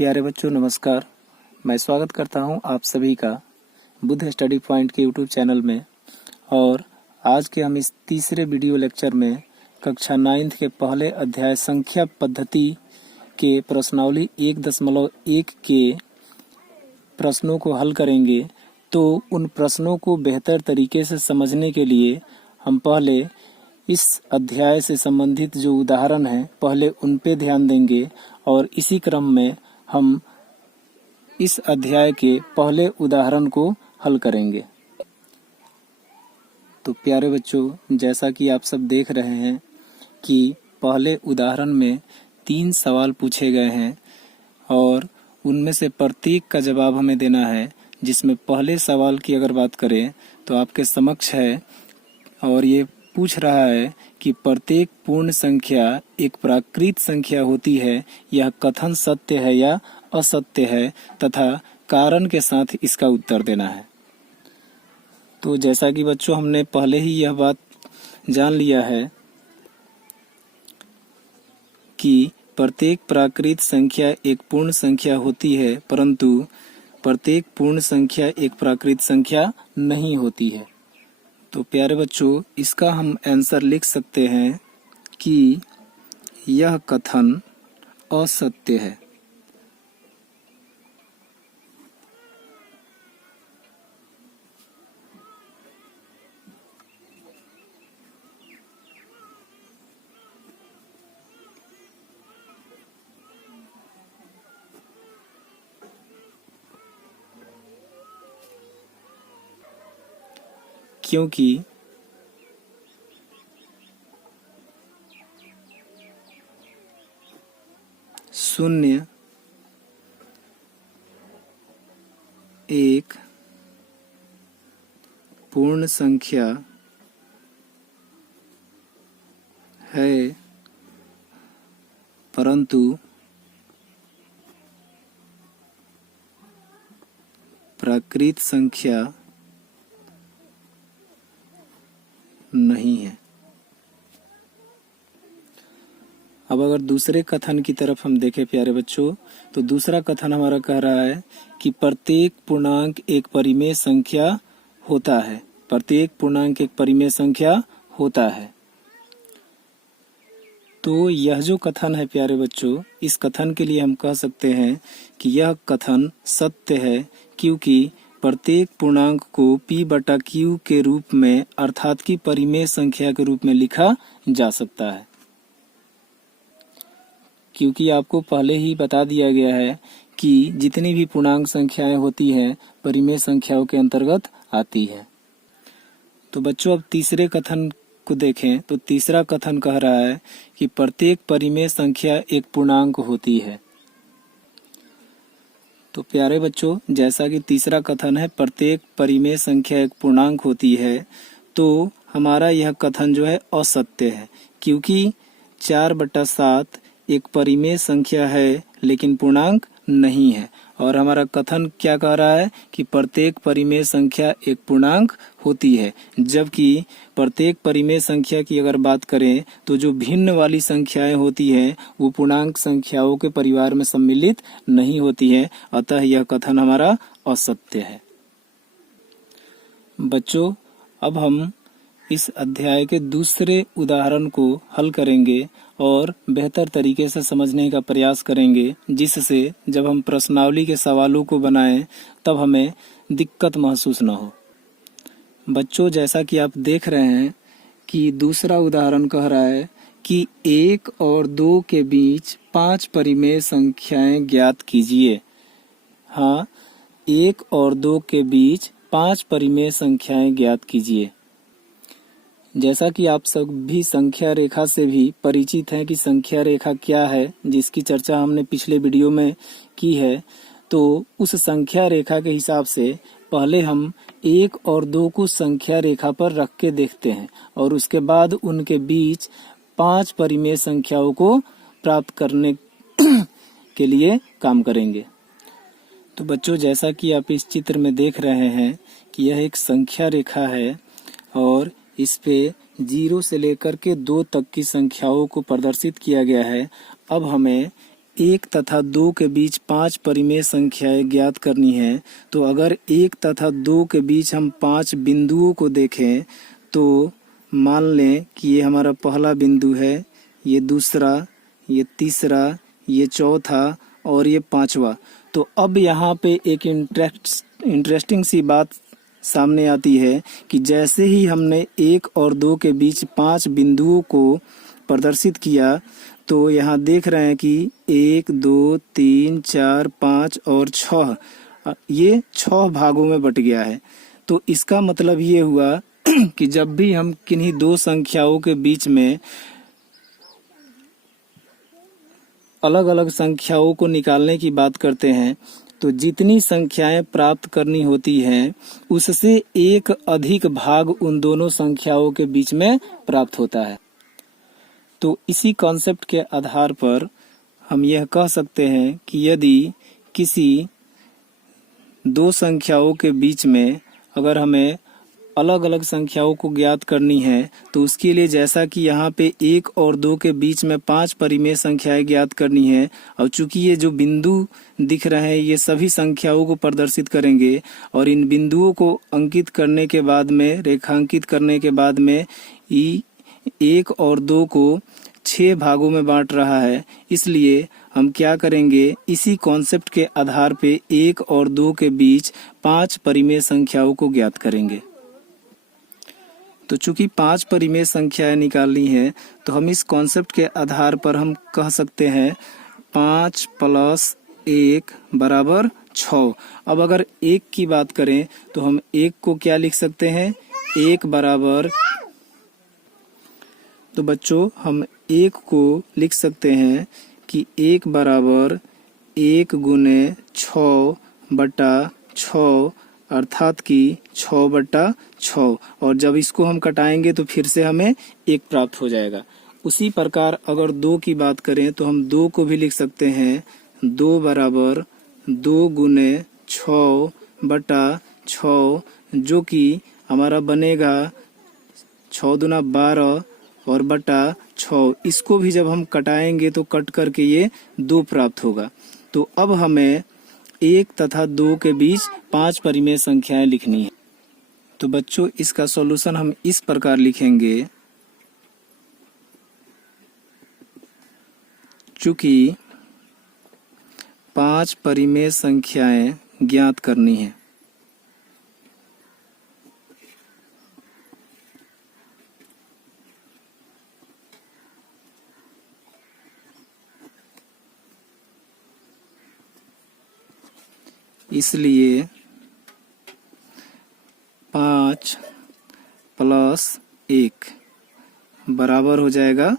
प्यारे बच्चों नमस्कार। मैं स्वागत करता हूं आप सभी का बुद्ध स्टडी पॉइंट के यूट्यूब चैनल में। और आज के हम इस तीसरे वीडियो लेक्चर में कक्षा 9 के पहले अध्याय संख्या पद्धति के प्रश्नावली 1.1 के प्रश्नों को हल करेंगे। तो उन प्रश्नों को बेहतर तरीके से समझने के लिए हम पहले इस अध्याय से संबंधित जो उदाहरण हैं पहले उन पे ध्यान देंगे और इसी क्रम में हम इस अध्याय के पहले उदाहरण को हल करेंगे। तो प्यारे बच्चों, जैसा कि आप सब देख रहे हैं कि पहले उदाहरण में 3 सवाल पूछे गए हैं और उनमें से प्रत्येक का जवाब हमें देना है। जिसमें पहले सवाल की अगर बात करें तो आपके समक्ष है और ये पूछ रहा है कि प्रत्येक पूर्ण संख्या एक प्राकृत संख्या होती है, यह कथन सत्य है या असत्य है तथा कारण के साथ इसका उत्तर देना है। तो जैसा कि बच्चों हमने पहले ही यह बात जान लिया है कि प्रत्येक प्राकृत संख्या एक पूर्ण संख्या होती है, परंतु प्रत्येक पूर्ण संख्या एक प्राकृत संख्या नहीं होती है। तो प्यारे बच्चों, इसका हम आंसर लिख सकते हैं कि यह कथन असत्य है। क्योंकि शून्य एक पूर्ण संख्या है, परंतु प्राकृत संख्या नहीं है। अब अगर दूसरे कथन की तरफ हम देखें प्यारे बच्चों, तो दूसरा कथन हमारा कह रहा है कि प्रत्येक पूर्णांक एक परिमेय संख्या होता है। प्रत्येक पूर्णांक एक परिमेय संख्या होता है। तो यह जो कथन है प्यारे बच्चों, इस कथन के लिए हम कह सकते हैं कि यह कथन सत्य है, क्योंकि प्रत्येक पूर्णांक को p/q के रूप में अर्थात की परिमेय संख्या के रूप में लिखा जा सकता है। क्योंकि आपको पहले ही बता दिया गया है कि जितनी भी पूर्णांक संख्याएं होती हैं परिमेय संख्याओं के अंतर्गत आती है। तो बच्चों, अब तीसरे कथन को देखें तो तीसरा कथन कह रहा है कि प्रत्येक परिमेय संख्या एक पूर्णांक होती है। तो प्यारे बच्चों, जैसा कि तीसरा कथन है प्रत्येक परिमेय संख्या एक पूर्णांक होती है, तो हमारा यह कथन जो है असत्य है, क्योंकि 4/7 एक परिमेय संख्या है लेकिन पूर्णांक नहीं है। और हमारा कथन क्या कह रहा है कि प्रत्येक परिमेय संख्या एक पूर्णांक होती है, जबकि प्रत्येक परिमेय संख्या की अगर बात करें तो जो भिन्न वाली संख्याएं होती हैं वो पूर्णांक संख्याओं के परिवार में सम्मिलित नहीं होती है। अतः यह कथन हमारा असत्य है। बच्चों, अब हम इस अध्याय के दूसरे उदाहरण को हल करेंगे और बेहतर तरीके से समझने का प्रयास करेंगे, जिससे जब हम प्रश्नावली के सवालों को बनाएं तब हमें दिक्कत महसूस न हो। बच्चों, जैसा कि आप देख रहे हैं कि दूसरा उदाहरण कह रहा है कि 1 और 2 के बीच 5 परिमेय संख्याएं ज्ञात कीजिए। हाँ, 1 और 2 के बीच 5 परिमेय संख्याएं ज्ञात कीजिए। जैसा कि आप सब भी संख्या रेखा से भी परिचित हैं कि संख्या रेखा क्या है, जिसकी चर्चा हमने पिछले वीडियो में की है, तो उस संख्या रेखा के हिसाब से पहले हम 1 और 2 को संख्या रेखा पर रख के देखते हैं और उसके बाद उनके बीच 5 परिमेय संख्याओं को प्राप्त करने के लिए काम करेंगे। तो बच्चों, जैसा कि आप इस चित्र में देख रहे हैं कि यह एक संख्या रेखा है और इस पे 0 से लेकर के 2 तक की संख्याओं को प्रदर्शित किया गया है। अब हमें 1 तथा 2 के बीच 5 परिमेय संख्याएं ज्ञात करनी है, तो अगर 1 तथा 2 के बीच हम 5 बिंदुओं को देखें तो मान लें कि ये हमारा पहला बिंदु है, ये दूसरा, ये तीसरा, ये चौथा और ये पांचवा। तो अब यहाँ पे एक इंटरेस्टिंग सी बात सामने आती है कि जैसे ही हमने 1 और 2 के बीच 5 बिंदुओं को प्रदर्शित किया तो यहाँ देख रहे हैं कि 1, 2, 3, 4, 5 और 6, ये 6 भागों में बट गया है। तो इसका मतलब ये हुआ कि जब भी हम किन्हीं दो संख्याओं के बीच में अलग अलग संख्याओं को निकालने की बात करते हैं तो जितनी संख्याएं प्राप्त करनी होती हैं उससे एक अधिक भाग उन दोनों संख्याओं के बीच में प्राप्त होता है। तो इसी कॉन्सेप्ट के आधार पर हम यह कह सकते हैं कि यदि किसी दो संख्याओं के बीच में अगर हमें अलग अलग संख्याओं को ज्ञात करनी है तो उसके लिए जैसा कि यहाँ पे 1 और 2 के बीच में 5 परिमेय संख्याएं ज्ञात करनी है और चूंकि ये जो बिंदु दिख रहे हैं ये सभी संख्याओं को प्रदर्शित करेंगे और इन बिंदुओं को अंकित करने के बाद में रेखांकित करने के बाद में 1 और 2 को 6 भागों में बांट रहा है, इसलिए हम क्या करेंगे इसी कॉन्सेप्ट के आधार पे 1 और 2 के बीच 5 परिमेय संख्याओं को ज्ञात करेंगे। तो चूंकि 5 परिमेय संख्याएं निकालनी है तो हम इस कॉन्सेप्ट के आधार पर हम कह सकते हैं 5 + 1 = 6। अब अगर 1 की बात करें तो हम 1 को क्या लिख सकते हैं, 1 बराबर, तो बच्चों हम 1 को लिख सकते हैं कि 1 बराबर 1 × 6/6 अर्थात कि 6/6। और जब इसको हम कटाएंगे तो फिर से हमें 1 प्राप्त हो जाएगा। उसी प्रकार अगर 2 की बात करें तो हम 2 को भी लिख सकते हैं 2 बराबर 2 × 6/6 जो कि हमारा बनेगा 6 दूना 12 और बटा 6। इसको भी जब हम कटाएंगे तो कट करके ये 2 प्राप्त होगा। तो अब हमें 1 तथा 2 के बीच 5 परिमेय संख्याएं लिखनी है। तो बच्चों इसका सॉल्यूशन हम इस प्रकार लिखेंगे, चूंकि 5 परिमेय संख्याएं ज्ञात करनी है इसलिए 5 + 1 बराबर हो जाएगा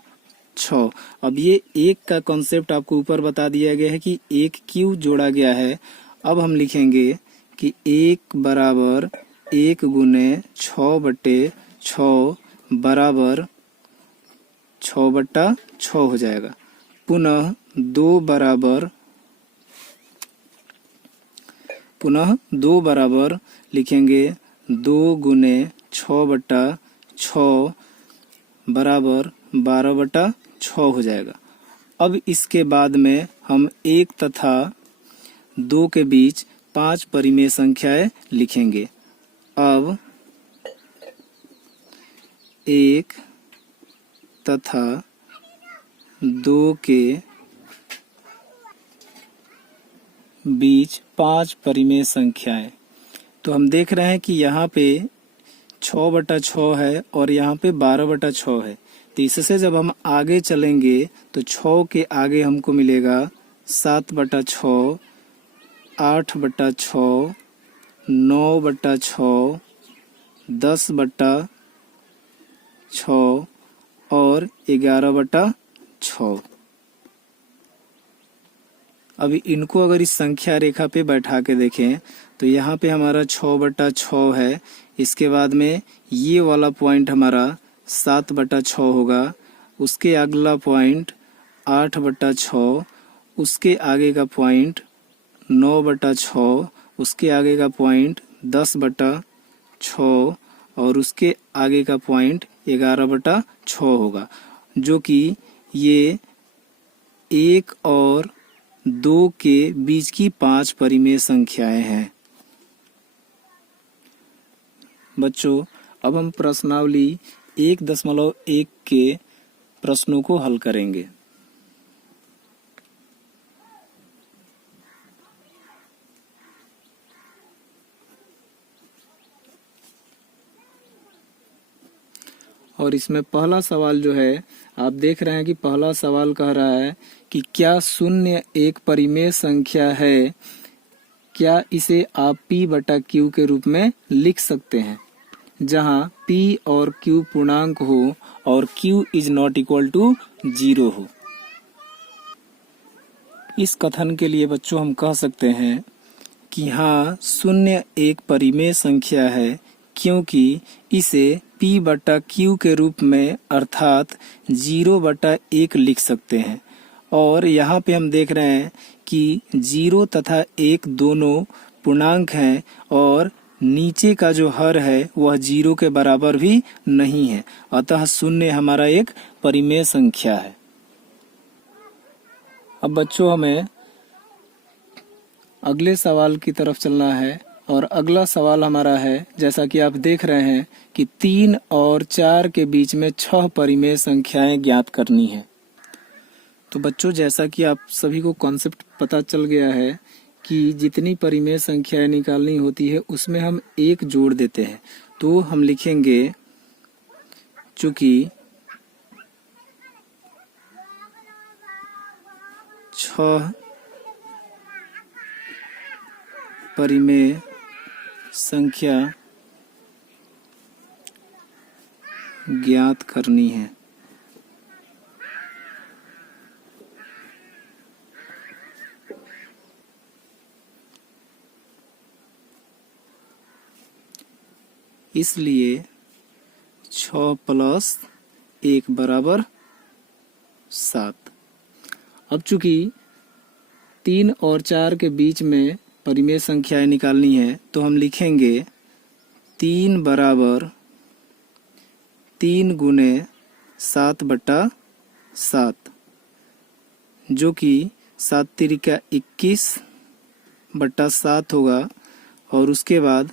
6। अब ये 1 का कॉन्सेप्ट आपको ऊपर बता दिया गया है कि 1 क्यों जोड़ा गया है। अब हम लिखेंगे कि 1 बराबर 1 × 6/6 बराबर 6/6 हो जाएगा। पुनः 2 बराबर लिखेंगे 2 × 6/6 बराबर 12/6 हो जाएगा। अब इसके बाद में हम 1 तथा 2 के बीच 5 परिमेय संख्याएं लिखेंगे। अब 1 तथा 2 के बीच 5 परिमेय संख्याएं, तो हम देख रहे हैं कि यहाँ पे 6/6 है और यहाँ पे 12/6 है। तो इससे जब हम आगे चलेंगे तो 6 के आगे हमको मिलेगा 7/6, 8/6, 9/6, 10/6 और 11/6। अभी इनको अगर इस संख्या रेखा पे बैठा के देखें तो यहाँ पे हमारा 6/6 है। इसके बाद में ये वाला पॉइंट हमारा 7/6 होगा, उसके अगला पॉइंट 8/6, उसके आगे का पॉइंट 9/6, उसके आगे का पॉइंट 10/6 और उसके आगे का पॉइंट 11/6 होगा, जो कि ये 1 और 2 के बीच की 5 परिमेय संख्याएं हैं। बच्चों, अब हम प्रश्नावली 1.1 के प्रश्नों को हल करेंगे। और इसमें पहला सवाल जो है, आप देख रहे हैं कि पहला सवाल कह रहा है कि क्या शून्य एक परिमेय संख्या है, क्या इसे आप p बटा q के रूप में लिख सकते हैं, जहां p और q पूर्णांक हो और q is not equal to 0 हो। इस कथन के लिए बच्चों हम कह सकते हैं कि हाँ, शून्य एक परिमेय संख्या है, क्योंकि इसे p बटा q के रूप में अर्थात 0/1 लिख सकते हैं। और यहाँ पे हम देख रहे हैं कि 0 तथा 1 दोनों पूर्णांक हैं और नीचे का जो हर है वह 0 के बराबर भी नहीं है, अतः शून्य हमारा एक परिमेय संख्या है। अब बच्चों, हमें अगले सवाल की तरफ चलना है और अगला सवाल हमारा है, जैसा कि आप देख रहे हैं कि 3 और 4 के बीच में 6 परिमेय संख्याएं ज्ञात करनी है। तो बच्चों, जैसा कि आप सभी को कॉन्सेप्ट पता चल गया है कि जितनी परिमेय संख्याएं निकालनी होती है उसमें हम 1 जोड़ देते हैं। तो हम लिखेंगे, चूंकि 6 परिमेय संख्या ज्ञात करनी है, इसलिए 6 + 1 = 7। अब चूंकि 3 और 4 के बीच में परिमेय संख्याएं निकालनी है, तो हम लिखेंगे 3 = 3 × 7/7, जो कि 7 × 21/7 होगा। और उसके बाद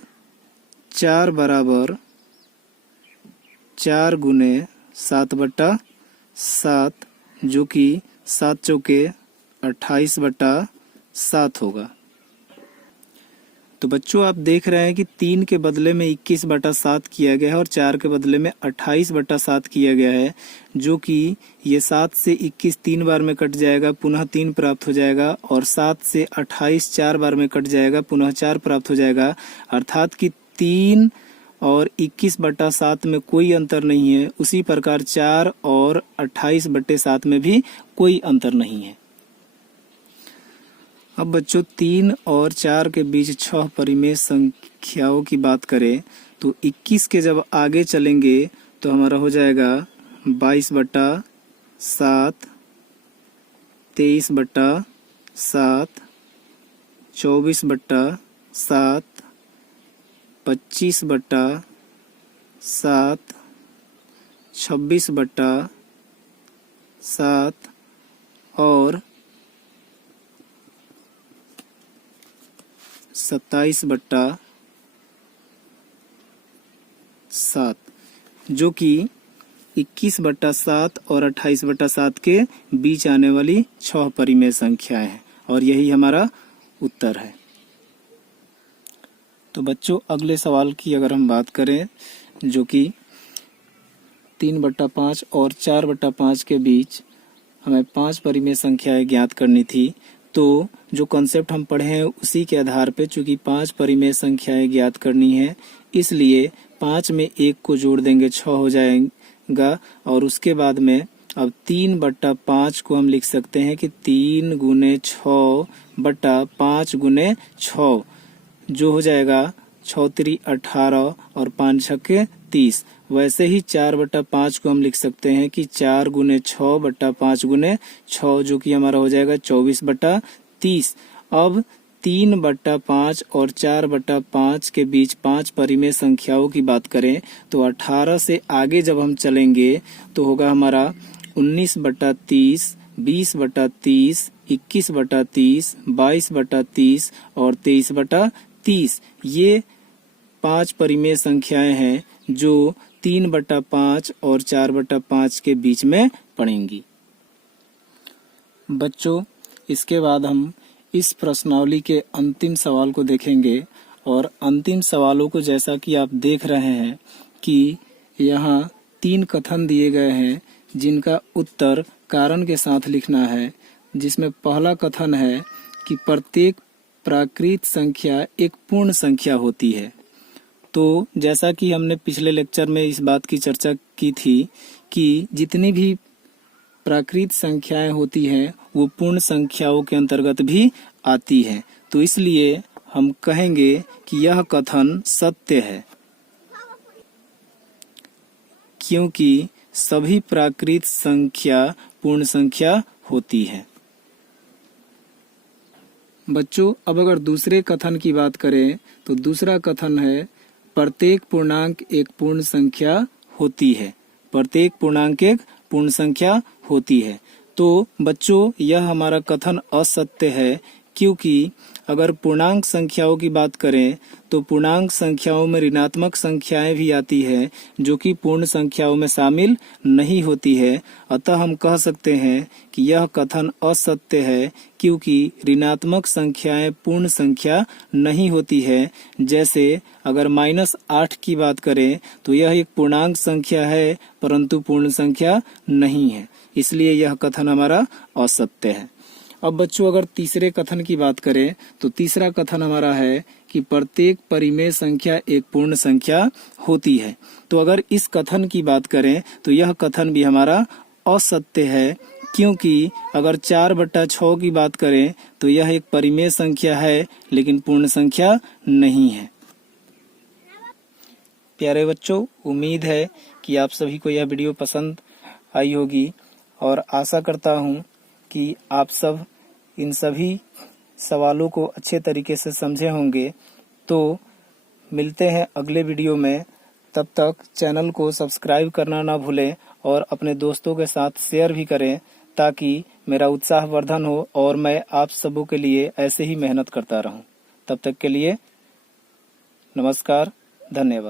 4 = 4 × 7/7, जो कि 7 चौके 28/7 होगा। तो बच्चों, आप देख रहे हैं कि 3 के बदले में 21/7 किया गया है और 4 के बदले में 28/7 किया गया है, जो कि ये 7 से 21 3 बार में कट जाएगा, पुनः 3 प्राप्त हो जाएगा, और 7 से 28 4 बार में कट जाएगा, पुनः 4 प्राप्त हो जाएगा। अर्थात कि 3 और 21/7 में कोई अंतर नहीं है। उसी प्रकार 4 और 28/7 में भी कोई अंतर नहीं है। अब बच्चों, 3 और 4 के बीच 6 परिमेय संख्याओं की बात करें तो 21 के जब आगे चलेंगे तो हमारा हो जाएगा 22/7, 23/7, 24/7, 25/7, 26/7 और 27/7, जो कि 21/7 और 28/7 के बीच आने वाली 6 परिमेय संख्याएं हैं, और यही हमारा उत्तर है। तो बच्चों, अगले सवाल की अगर हम बात करें, जो कि 3/5 और 4/5 के बीच हमें 5 परिमेय संख्याएं ज्ञात करनी थी, तो जो कॉन्सेप्ट हम पढ़े हैं उसी के आधार पे, चूंकि 5 परिमेय संख्याएं ज्ञात करनी है, इसलिए 5 में 1 को जोड़ देंगे, 6 हो जाएगा। और उसके बाद में अब 3/5 को हम लिख सकते हैं कि 3 × 6/5 × 6, जो हो जाएगा 6 × 3 = 18 और 5 × 6 = 30। वैसे ही 4/5 को हम लिख सकते हैं कि 4 × 6/5 × 6, जो कि हमारा हो जाएगा 24/30। अब 3/5 और 4/5 के बीच 5 परिमेय संख्याओं की बात करें तो 18 से आगे जब हम चलेंगे तो होगा हमारा 19/30 20/30, 21/30, 22/30 और 23/30। ये 5 परिमेय संख्याएं हैं जो 3/5 और 4/5 के बीच में पड़ेंगी। बच्चों, इसके बाद हम इस प्रश्नावली के अंतिम सवाल को देखेंगे और अंतिम सवालों को जैसा कि आप देख रहे हैं कि यहाँ 3 कथन दिए गए हैं जिनका उत्तर कारण के साथ लिखना है, जिसमें पहला कथन है कि प्रत्येक प्राकृत संख्या एक पूर्ण संख्या होती है। तो जैसा कि हमने पिछले लेक्चर में इस बात की चर्चा की थी कि जितनी भी प्राकृत संख्याएं होती हैं वो पूर्ण संख्याओं के अंतर्गत भी आती हैं। तो इसलिए हम कहेंगे कि यह कथन सत्य है, क्योंकि सभी प्राकृत संख्या पूर्ण संख्या होती है। बच्चों, अब अगर दूसरे कथन की बात करें तो दूसरा कथन है प्रत्येक पूर्णांक एक पूर्ण संख्या होती है। प्रत्येक पूर्णांक एक पूर्ण संख्या होती है। तो बच्चों, यह हमारा कथन असत्य है, क्योंकि अगर पूर्णांक संख्याओं की बात करें तो पूर्णांक संख्याओं में ऋणात्मक संख्याएं भी आती है जो कि पूर्ण संख्याओं में शामिल नहीं होती है। अतः हम कह सकते हैं कि यह कथन असत्य है, क्योंकि ऋणात्मक संख्याएं पूर्ण संख्या नहीं होती है। जैसे अगर -8 की बात करें तो यह एक पूर्णांक संख्या है परंतु पूर्ण संख्या नहीं है, इसलिए यह कथन हमारा असत्य है। अब बच्चों, अगर तीसरे कथन की बात करें तो तीसरा कथन हमारा है कि प्रत्येक परिमेय संख्या एक पूर्ण संख्या होती है। तो अगर इस कथन की बात करें तो यह कथन भी हमारा असत्य है, क्योंकि अगर 4/6 की बात करें तो यह एक परिमेय संख्या है लेकिन पूर्ण संख्या नहीं है। प्यारे बच्चों, उम्मीद है कि आप सभी को यह वीडियो पसंद आई होगी और आशा करता हूँ कि आप सब इन सभी सवालों को अच्छे तरीके से समझे होंगे। तो मिलते हैं अगले वीडियो में, तब तक चैनल को सब्सक्राइब करना ना भूलें और अपने दोस्तों के साथ शेयर भी करें ताकि मेरा उत्साहवर्धन हो और मैं आप सबों के लिए ऐसे ही मेहनत करता रहूं। तब तक के लिए नमस्कार, धन्यवाद।